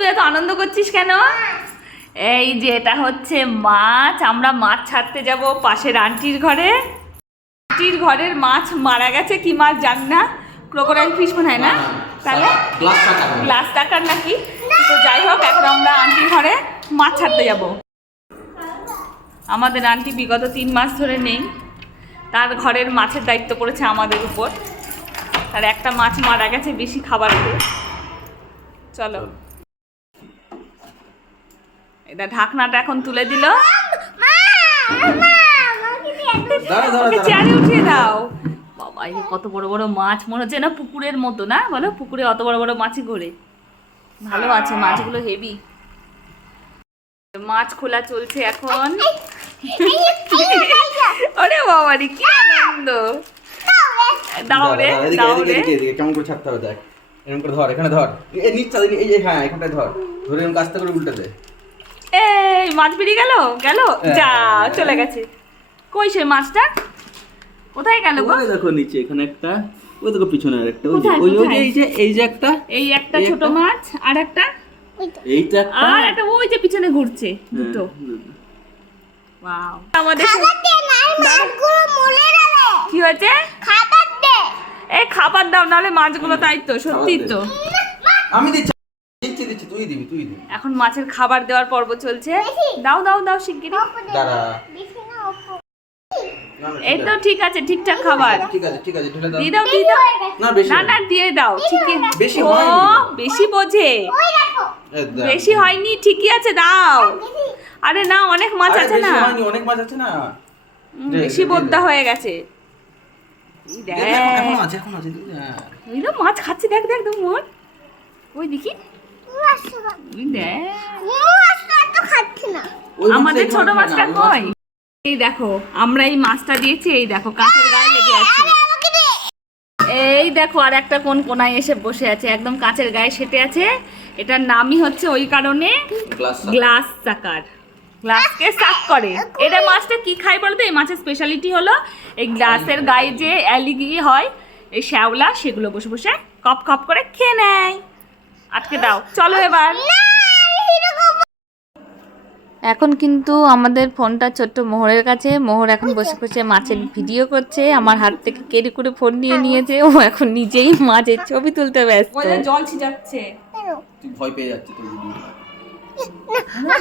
তুই এত আনন্দ করছিস কেন? এই যে এটা হচ্ছে মাছ আমরা মাছ ছাড়তে যাব পাশের আন্টির ঘরে। আন্টির ঘরের মাছ মারা গেছে কি মাছ জানি না। ক্রোকোডাইল ফিশ মনে হয় না? তাহলে গ্লাস টাকা গ্লাস টাকার নাকি? তো যাই হোক এখন আমরা আন্টির ঘরে মাছ ছাড়তে যাব। আমাদের আন্টি বিগত তিন মাস ধরে নেই। তার ঘরের মাছের দায়িত্ব পড়েছে আমাদের উপর। তার একটা মাছ মারা গেছে বেশি খাবার খেয়ে। চলো। এটা ঢাকনাটা এখন তুলে দিল। ওকে চেয়ারে উঠিয়ে দাও। বাবা এই কত বড় বড় মাছ মনে হচ্ছে না পুকুরের মতো না? বলো পুকুরে অত বড় বড় মাছই ঘোরে। ভালো আছে মাছগুলো হেভি। মাছ খোলা চলছে এখন। ওরে বাবা রে কি আনন্দ। দাও রে। দাও রে কেমন করে ছাড়তে হবে দেখ। এরকম করে ধর এখানে ধর। এই নিচ চাঁদি এই হ্যাঁ এখানটায় ধর। ধরে এরকম কাজটা করে উল্টে দে। এই মাছ বেরিয়ে গেল? গেল? হ্যাঁ, যা হ্যাঁ, চলে গেছে। কই সে মাছটা? কোথায় গেল গো? দেখো নিচে এখানে একটা ওই দেখো পিছনে একটা ওই যে ওই ওই যে এই যে এই যে একটা এই একটা ছোট মাছ আর একটা? এইটা আর একটা ওই যে পিছনে ঘুরছে দুটো। হ্যাঁ, ওয়াও। আমাদের কি হয়েছে? এই খাবার দাও নাহলে মাছগুলো তাই তো সত্যি তো। আমি দিচ্ছি। তুই দিবি তুই দিবি। এখন মাছের খাবার দেওয়ার পর্ব চলছে। দাও দাও দাও শিগগিরই। দাঁড়া। এই তো ঠিক আছে ঠিকঠাক খাবার। ঠিক আছে ঠিক আছে ঢেলে দাও। দিয়ে দাও দিয়ে দাও। না বেশি না না না দিয়ে দাও ঠিকই। বেশি ও বেশি বোঝে। বেশি হয়নি ঠিকই আছে দাও। আরে না অনেক মাছ আছে না। অনেক মাছ আছে না। বেশি বোদ্দা হয়ে গেছে। দেখ আছে এখন আছে। দিদি। ওই তো মাছ খাচ্ছে দেখ দেখ মোর ওই দেখি। আমাদের ছোট মাছটা কই? এই দেখো আমরা এই মাছটা দিয়েছি এই দেখো কাঁচের গায়ে লেগে আছে। এই দেখো আর একটা কোন কোনায় এসে বসে আছে একদম কাঁচের গায়ে সেটে আছে। এটার নামই হচ্ছে ওই কারণে গ্লাস। চাকার। গ্লাসকে সাফ করে। এটা মাছটা কি খায় বলতো এই মাছের স্পেশালিটি হলো এই গ্লাসের গায়ে যে অ্যালিগি হয় এই শ্যাওলা সেগুলো বসে বসে কপ কপ করে খেয়ে নেয়। আটকে দাও। চলো এবার। এখন কিন্তু আমাদের ফোনটা ছোট্ট মোহরের কাছে। মোহর এখন বসে বসে মাছের ভিডিও করছে। আমার হাত থেকে কেড়ে করে ফোন নিয়ে নিয়েছে। ও এখন নিজেই মাছের ছবি তুলতে ব্যস্ত। জল ছিটাচ্ছে। তুই ভয় পেয়ে যাচ্ছে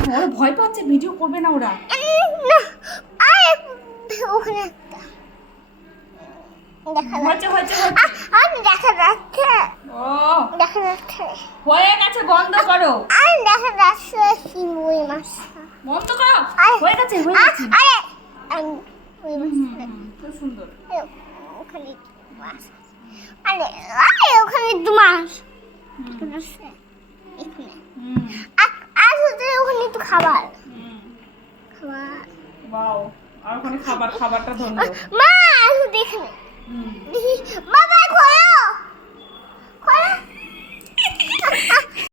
ওরা ভয় পাচ্ছে ভিডিও করবে না ওরা। হয়েছে হয়েছে দেখা যাচ্ছে। ও। দেখা যাচ্ছে। হয়ে গেছে বন্ধ করো। আর দেখা যাচ্ছে শিমুই মাছ বন্ধ করো? হয়ে গেছে হয়ে গেছে। আরে সুন্দর। ওখানে মাছ আরে আরে ওখানে দু মাছ এখানে আছে, এখানে। হুম। আর আর হচ্ছে ওখানে একটু খাবার। খাবার। বাও আর ওখানে খাবার খাবারটা ধরলো। মা